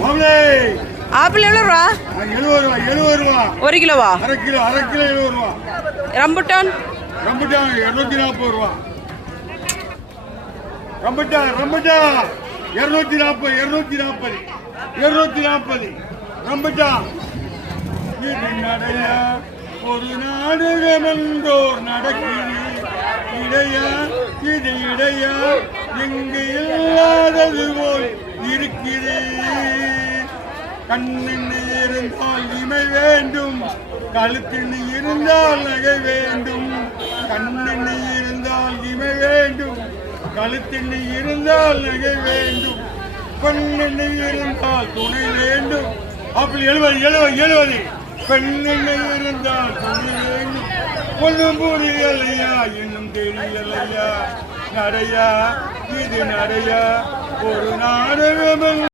Apple எவ்வளோ ரூபா? 70 ரூபா. 1 கிலோவா? அரை கிலோ 70 ரூபா. ரம்புட்டான் 240 ரூபா. Rambutan 240 rambutan. இது நடையா ஒரு நாடகமென்றோர் நடக்கிறது இடையா இது இடையா எங்கு இல்லாதது போல் இருக்கிறது. கண்ணின்னு இருந்தால் இமை வேண்டும், கழுத்தின்னு இருந்தால் நகை வேண்டும். கண்ணின்னு இருந்தால் இமை வேண்டும், கழுத்தின்னு இருந்தால் நகை வேண்டும். பெண்ணின்னு இருந்தால் துணை வேண்டும். அப்படி 70 பெண்ணின்னு இருந்தால் துணை வேண்டும். ஒன்றும் புரியலையா இன்னும் தெரியலையா. நடையா இது நடையா ஒரு நாடகம்.